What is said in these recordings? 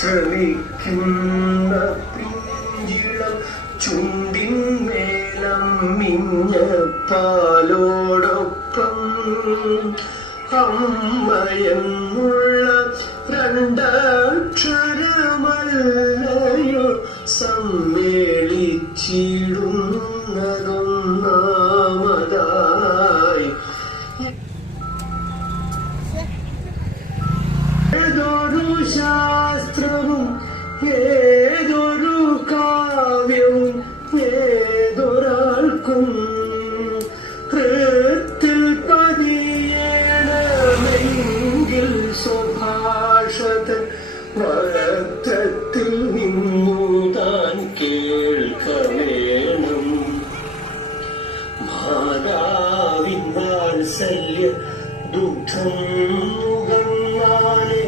ശ്രമിക്കുന്ന പിഞ്ചിളം ചുണ്ടിന്മേലം മിഞ്ഞ പാലോടൊപ്പം അമ്മയെന്നുള്ള രണ്ടക്ഷരമല്ലയോ സമ്മേളിച്ചിടുന്നതൊന്നാമതായി. ഏതൊരു ശാസ്ത്രവും ഏതൊരു കാവ്യവും ഏതൊരാൾക്കും ഹൃത്തിൽ പതിയണമെങ്കിൽ സ്വഭാഷതൻ വരത്തത്തിൽ നിന്നു താൻ കേൾക്കവേണം. മാതാവിൻ വാത്സല്യ ദുഃഖം നുകർന്നാലേ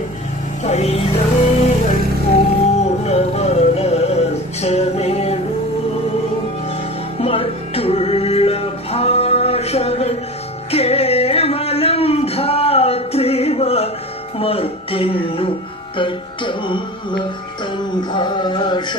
പൈതങ്ങൾ പൂർണ്ണ വളർച്ച നേടൂ. മറ്റുള്ള ഭാഷകൾ കേവലം ധാത്രിവ മർത്യന്നു പെറ്റമ്മ തൻ ഭാഷ